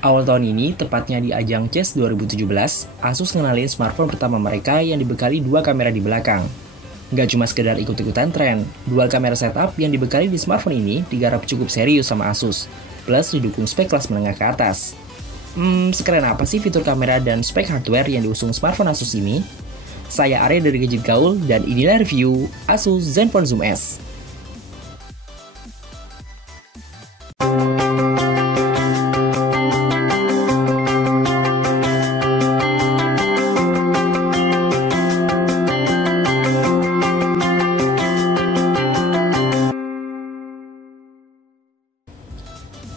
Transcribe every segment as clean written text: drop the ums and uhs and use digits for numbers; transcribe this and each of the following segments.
Awal tahun ini, tepatnya di ajang CES 2017, Asus ngenalin smartphone pertama mereka yang dibekali dua kamera di belakang. Nggak cuma sekedar ikut-ikutan tren, dual kamera setup yang dibekali di smartphone ini digarap cukup serius sama Asus, plus didukung spek kelas menengah ke atas. Sekeren apa sih fitur kamera dan spek hardware yang diusung smartphone Asus ini? Saya Arya dari Gadget Gaul, dan inilah review Asus Zenfone Zoom S.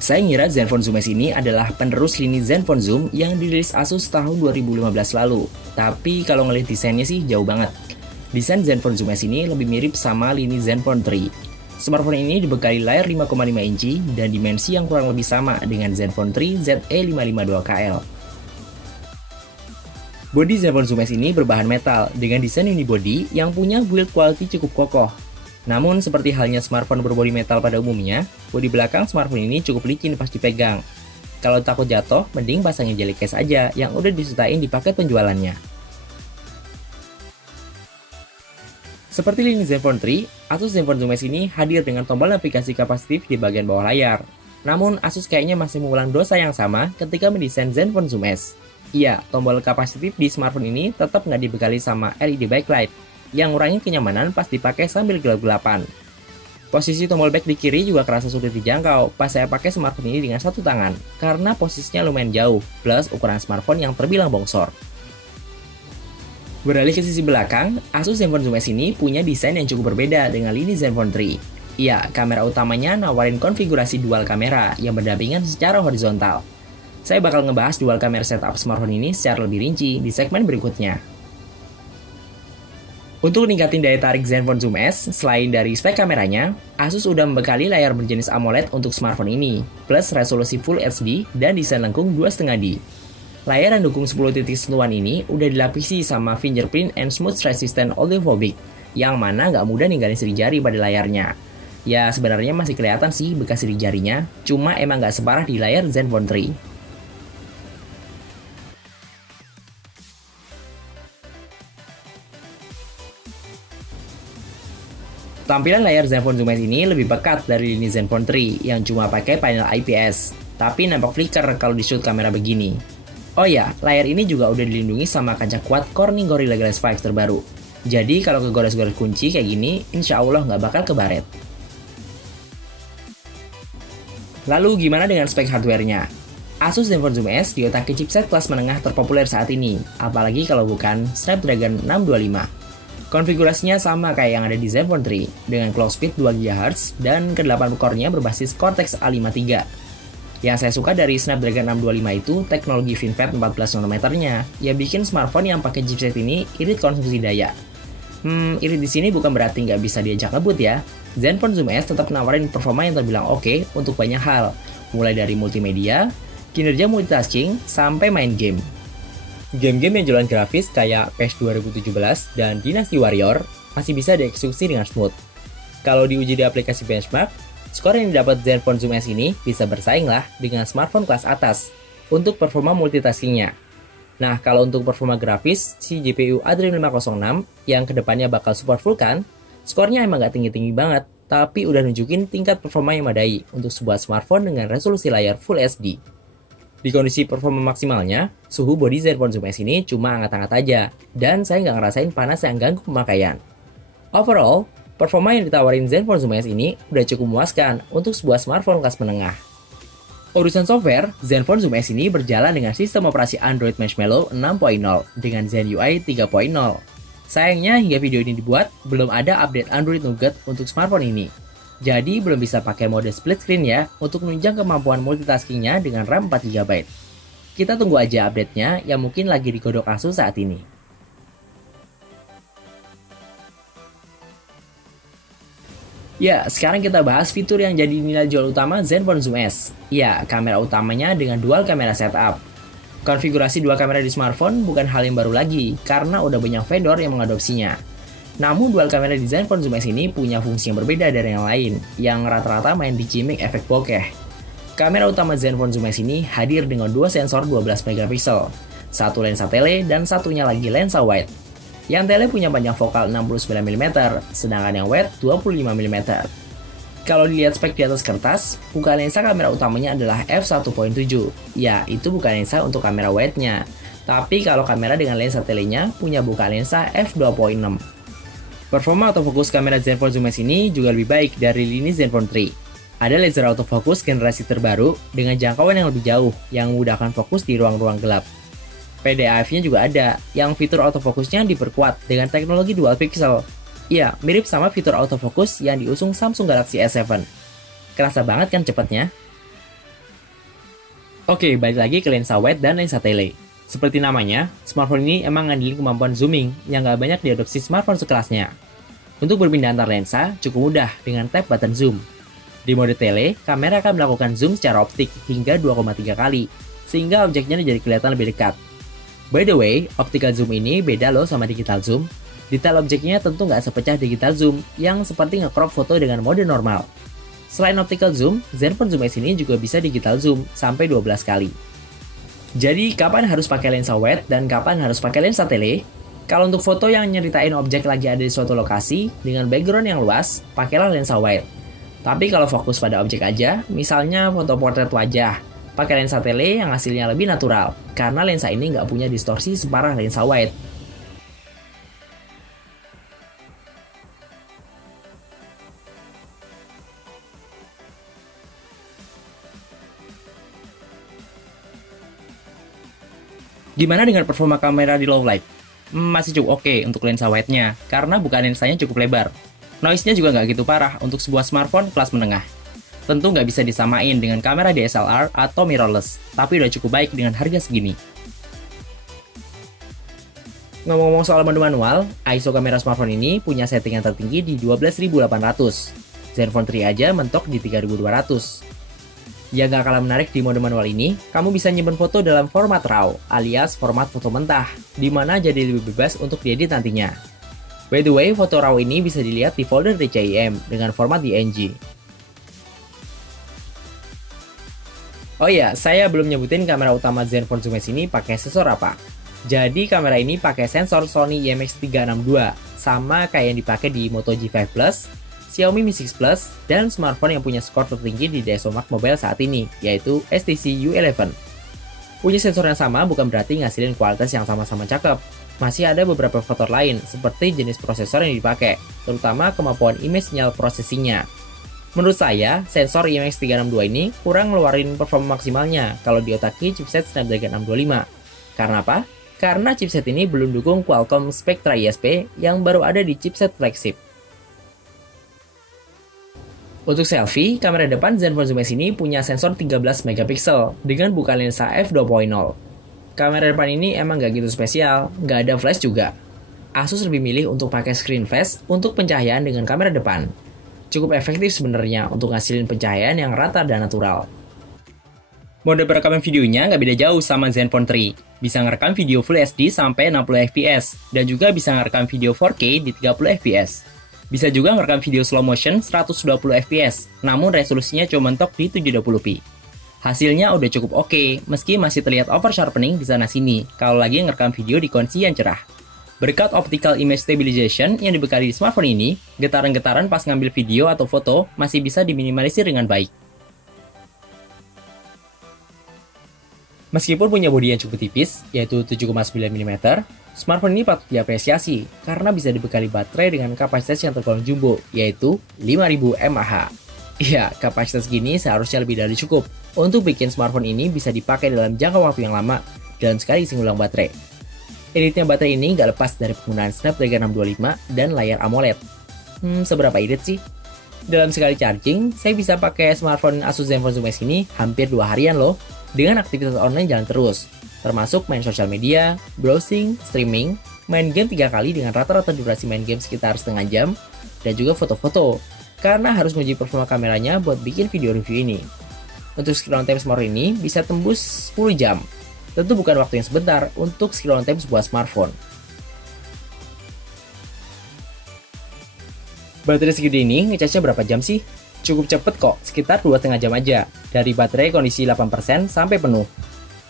Saya ngira Zenfone Zoom S ini adalah penerus lini Zenfone Zoom yang dirilis Asus tahun 2015 lalu. Tapi kalau ngelihat desainnya sih jauh banget. Desain Zenfone Zoom S ini lebih mirip sama lini Zenfone 3. Smartphone ini dibekali layar 5,5 inci dan dimensi yang kurang lebih sama dengan Zenfone 3 ZE552KL. Bodi Zenfone Zoom S ini berbahan metal dengan desain unibody yang punya build quality cukup kokoh. Namun, seperti halnya smartphone berbodi metal pada umumnya, bodi belakang smartphone ini cukup licin pas dipegang. Kalau takut jatuh, mending pasangin jelly case aja yang udah disertain di paket penjualannya. Seperti lini Zenfone 3, Asus Zenfone Zoom S ini hadir dengan tombol navigasi kapasitif di bagian bawah layar. Namun, Asus kayaknya masih mengulang dosa yang sama ketika mendesain Zenfone Zoom S. Iya, tombol kapasitif di smartphone ini tetap nggak dibekali sama LED backlight, yang ngurangin kenyamanan pas dipakai sambil gelap-gelapan. Posisi tombol back di kiri juga kerasa sulit dijangkau pas saya pakai smartphone ini dengan satu tangan, karena posisinya lumayan jauh, plus ukuran smartphone yang terbilang bongsor. Beralih ke sisi belakang, Asus Zenfone Zoom S ini punya desain yang cukup berbeda dengan lini Zenfone 3. Iya, kamera utamanya nawarin konfigurasi dual kamera yang berdampingan secara horizontal. Saya bakal ngebahas dual kamera setup smartphone ini secara lebih rinci di segmen berikutnya. Untuk meningkatin daya tarik Zenfone Zoom S, selain dari spek kameranya, Asus udah membekali layar berjenis AMOLED untuk smartphone ini, plus resolusi Full HD dan desain lengkung 2,5D. Layar yang dukung 10 titik sentuhan ini udah dilapisi sama fingerprint and smooth resistant oleophobic, yang mana nggak mudah ninggalin sidik jari pada layarnya. Ya sebenarnya masih kelihatan sih bekas sidik jarinya, cuma emang nggak separah di layar Zenfone 3. Tampilan layar Zenfone Zoom S ini lebih pekat dari lini Zenfone 3 yang cuma pakai panel IPS, tapi nampak flicker kalau di shoot kamera begini. Oh ya, layar ini juga udah dilindungi sama kaca kuat Corning Gorilla Glass 5 terbaru. Jadi kalau kegores-gores kunci kayak gini, insya Allah nggak bakal kebaret. Lalu gimana dengan spek hardware-nya? Asus Zenfone Zoom S diotaki chipset kelas menengah terpopuler saat ini, apalagi kalau bukan Snapdragon 625. Konfigurasinya sama kayak yang ada di Zenfone 3, dengan clock speed 2 GHz dan ke-8 core-nya berbasis Cortex A53. Yang saya suka dari Snapdragon 625 itu teknologi FinFET 14 nanometernya, yang bikin smartphone yang pakai chipset ini irit konsumsi daya. Irit di sini bukan berarti nggak bisa diajak ngebut ya. Zenfone Zoom S tetap nawarin performa yang terbilang oke untuk banyak hal, mulai dari multimedia, kinerja multitasking, sampai main game. Game-game yang jualan grafis kayak PES 2017 dan Dynasty Warrior masih bisa dieksekusi dengan smooth. Kalau diuji di aplikasi benchmark, skor yang didapat Zenfone Zoom S ini bisa bersaing lah dengan smartphone kelas atas untuk performa multitaskingnya. Nah, kalau untuk performa grafis, si GPU Adreno 506 yang kedepannya bakal support Vulkan, skornya emang gak tinggi-tinggi banget, tapi udah nunjukin tingkat performa yang madai untuk sebuah smartphone dengan resolusi layar Full HD. Di kondisi performa maksimalnya, suhu bodi Zenfone Zoom S ini cuma hangat-hangat aja, dan saya nggak ngerasain panas yang ganggu pemakaian. Overall, performa yang ditawarin Zenfone Zoom S ini udah cukup memuaskan untuk sebuah smartphone kelas menengah. Urusan software, Zenfone Zoom S ini berjalan dengan sistem operasi Android Marshmallow 6.0 dengan Zen UI 3.0. Sayangnya hingga video ini dibuat, belum ada update Android Nougat untuk smartphone ini. Jadi belum bisa pakai mode split screen ya untuk menunjang kemampuan multitaskingnya dengan RAM 4GB. Kita tunggu aja update-nya yang mungkin lagi digodok Asus saat ini. Ya, sekarang kita bahas fitur yang jadi nilai jual utama Zenfone Zoom S. Ya, kamera utamanya dengan dual kamera setup. Konfigurasi dua kamera di smartphone bukan hal yang baru lagi, karena udah banyak vendor yang mengadopsinya. Namun dual kamera di Zenfone Zoom S ini punya fungsi yang berbeda dari yang lain, yang rata-rata main di gimmick efek bokeh. Kamera utama Zenfone Zoom S ini hadir dengan dua sensor 12 megapiksel, satu lensa tele dan satunya lagi lensa wide. Yang tele punya panjang fokal 69 mm, sedangkan yang wide 25 mm. Kalau dilihat spek di atas kertas, buka lensa kamera utamanya adalah f1.7. Ya, itu bukan lensa untuk kamera wide-nya. Tapi kalau kamera dengan lensa telenya punya buka lensa f2.6. Performa autofocus kamera Zenfone Zoom S ini juga lebih baik dari lini Zenfone 3. Ada laser autofocus generasi terbaru dengan jangkauan yang lebih jauh yang memudahkan fokus di ruang-ruang gelap. PDAF-nya juga ada, yang fitur autofokusnya diperkuat dengan teknologi dual pixel. Iya, mirip sama fitur autofokus yang diusung Samsung Galaxy S7. Kerasa banget kan cepatnya? Oke, balik lagi ke lensa wide dan lensa tele. Seperti namanya, smartphone ini emang ngandelin kemampuan zooming yang gak banyak diadopsi smartphone sekelasnya. Untuk berpindah antar lensa, cukup mudah dengan tap button zoom. Di mode tele, kamera akan melakukan zoom secara optik hingga 2,3 kali, sehingga objeknya jadi kelihatan lebih dekat. By the way, optical zoom ini beda loh sama digital zoom. Detail objeknya tentu nggak sepecah digital zoom, yang seperti nge-crop foto dengan mode normal. Selain optical zoom, Zenfone Zoom S ini juga bisa digital zoom sampai 12 kali. Jadi, kapan harus pakai lensa wide dan kapan harus pakai lensa tele? Kalau untuk foto yang nyeritain objek lagi ada di suatu lokasi, dengan background yang luas, pakailah lensa wide. Tapi kalau fokus pada objek aja, misalnya foto portret wajah, pakai lensa tele yang hasilnya lebih natural, karena lensa ini nggak punya distorsi separah lensa wide. Gimana dengan performa kamera di low light? Masih cukup oke untuk lensa wide-nya, karena bukan lensanya cukup lebar. Noise-nya juga nggak gitu parah untuk sebuah smartphone kelas menengah. Tentu nggak bisa disamain dengan kamera DSLR atau mirrorless, tapi udah cukup baik dengan harga segini. Ngomong-ngomong soal mode manual, ISO kamera smartphone ini punya setting yang tertinggi di 12.800. Zenfone 3 aja mentok di 3.200. Yang nggak kalah menarik di mode manual ini, kamu bisa nyimpen foto dalam format RAW, alias format foto mentah, di mana jadi lebih bebas untuk diedit nantinya. By the way, foto RAW ini bisa dilihat di folder DCIM dengan format DNG. Oh iya, saya belum nyebutin kamera utama Zenfone Zoom S ini pakai sensor apa. Jadi kamera ini pakai sensor Sony IMX362, sama kayak yang dipakai di Moto G5 Plus, Xiaomi Mi 6 Plus, dan smartphone yang punya skor tertinggi di DxOMark Mobile saat ini, yaitu HTC U11. Punya sensor yang sama bukan berarti ngasilin kualitas yang sama-sama cakep. Masih ada beberapa faktor lain, seperti jenis prosesor yang dipakai, terutama kemampuan image signal processing-nya. Menurut saya, sensor IMX362 ini kurang ngeluarin performa maksimalnya kalau diotaki chipset Snapdragon 625. Karena apa? Karena chipset ini belum dukung Qualcomm Spectra ISP yang baru ada di chipset flagship. Untuk selfie, kamera depan Zenfone Zoom S ini punya sensor 13 megapiksel dengan buka lensa f2.0. Kamera depan ini emang gak gitu spesial, gak ada flash juga. Asus lebih milih untuk pakai screen flash untuk pencahayaan dengan kamera depan. Cukup efektif sebenarnya untuk ngasilin pencahayaan yang rata dan natural. Mode perekaman videonya gak beda jauh sama Zenfone 3. Bisa ngerekam video Full HD sampai 60 fps, dan juga bisa ngerekam video 4K di 30 fps. Bisa juga ngerekam video slow motion 120 fps, namun resolusinya cuma mentok di 720p. Hasilnya udah cukup oke, meski masih terlihat over sharpening di sana-sini kalau lagi ngerekam video di kondisi yang cerah. Berkat optical image stabilization yang dibekali di smartphone ini, getaran-getaran pas ngambil video atau foto masih bisa diminimalisir dengan baik. Meskipun punya bodi yang cukup tipis, yaitu 7,9 mm, smartphone ini patut diapresiasi karena bisa dibekali baterai dengan kapasitas yang tergolong jumbo, yaitu 5000 mAh. Iya, kapasitas gini seharusnya lebih dari cukup untuk bikin smartphone ini bisa dipakai dalam jangka waktu yang lama dalam sekali isi ulang baterai. Iritnya baterai ini nggak lepas dari penggunaan Snapdragon 625 dan layar AMOLED. Seberapa irit sih? Dalam sekali charging, saya bisa pakai smartphone Asus Zenfone Zoom S ini hampir 2 harian loh, dengan aktivitas online jalan terus, termasuk main sosial media, browsing, streaming, main game 3 kali dengan rata-rata durasi main game sekitar setengah jam, dan juga foto-foto, karena harus nguji performa kameranya buat bikin video review ini. Untuk screen on time smartphone ini bisa tembus 10 jam. Tentu bukan waktu yang sebentar untuk screen on time sebuah smartphone. Baterai segede ini ngecasnya berapa jam sih? Cukup cepet kok, sekitar 2,5 jam aja, dari baterai kondisi 8% sampai penuh.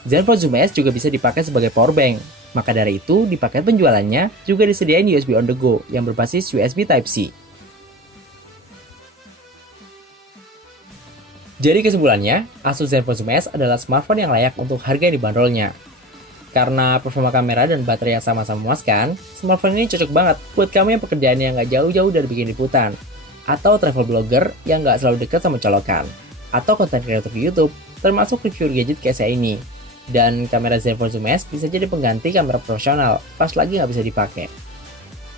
Zenfone Zoom S juga bisa dipakai sebagai powerbank. Maka dari itu, di paket penjualannya juga disediain USB on the go yang berbasis USB Type-C. Jadi kesimpulannya, Asus Zenfone Zoom S adalah smartphone yang layak untuk harga yang dibanderolnya. Karena performa kamera dan baterai yang sama-sama memuaskan, smartphone ini cocok banget buat kamu yang pekerjaannya nggak jauh-jauh dari bikin liputan, atau travel blogger yang nggak selalu dekat sama colokan, atau konten kreator di YouTube, termasuk review gadget kayak saya ini. Dan kamera Zenfone Zoom S bisa jadi pengganti kamera profesional pas lagi nggak bisa dipakai.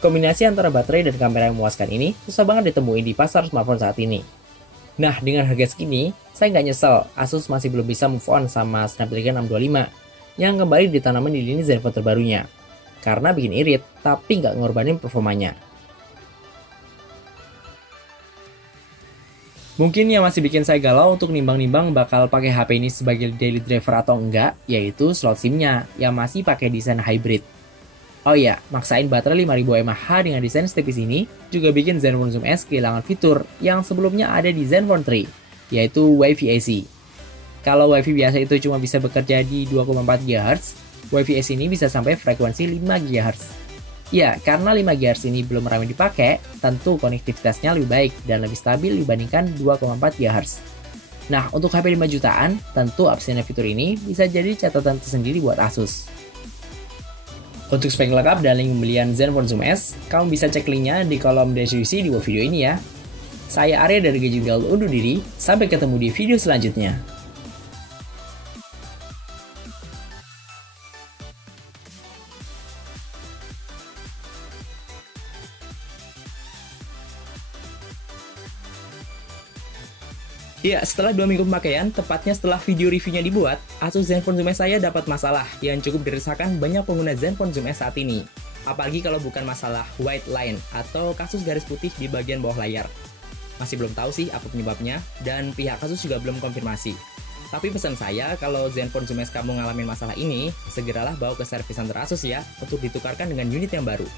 Kombinasi antara baterai dan kamera yang memuaskan ini susah banget ditemuin di pasar smartphone saat ini. Nah, dengan harga segini, saya nggak nyesel Asus masih belum bisa move on sama Snapdragon 625 yang kembali ditanaman di lini Zenfone terbarunya. Karena bikin irit, tapi nggak ngorbanin performanya. Mungkin yang masih bikin saya galau untuk nimbang-nimbang bakal pakai HP ini sebagai daily driver atau enggak, yaitu slot SIM-nya yang masih pakai desain hybrid. Oh iya, maksain baterai 5000 mAh dengan desain setipis ini juga bikin Zenfone Zoom S kehilangan fitur yang sebelumnya ada di Zenfone 3, yaitu Wi-Fi AC. Kalau Wi-Fi biasa itu cuma bisa bekerja di 2,4 GHz, Wi-Fi AC ini bisa sampai frekuensi 5 GHz. Ya, karena 5 GHz ini belum ramai dipakai, tentu konektivitasnya lebih baik dan lebih stabil dibandingkan 2,4 GHz. Nah, untuk HP 5 jutaan, tentu absennya fitur ini bisa jadi catatan tersendiri buat Asus. Untuk spek lengkap dan link pembelian Zenfone Zoom S, kamu bisa cek linknya di kolom deskripsi di bawah video ini ya. Saya Arya dari Gadget Gaul undur diri, sampai ketemu di video selanjutnya. Ya, setelah 2 minggu pemakaian, tepatnya setelah video reviewnya dibuat, Asus Zenfone Zoom S saya dapat masalah yang cukup dirasakan banyak pengguna Zenfone Zoom S saat ini. Apalagi kalau bukan masalah white line atau kasus garis putih di bagian bawah layar. Masih belum tahu sih apa penyebabnya, dan pihak Asus juga belum konfirmasi. Tapi pesan saya, kalau Zenfone Zoom S kamu ngalamin masalah ini, segeralah bawa ke servis center Asus ya, untuk ditukarkan dengan unit yang baru.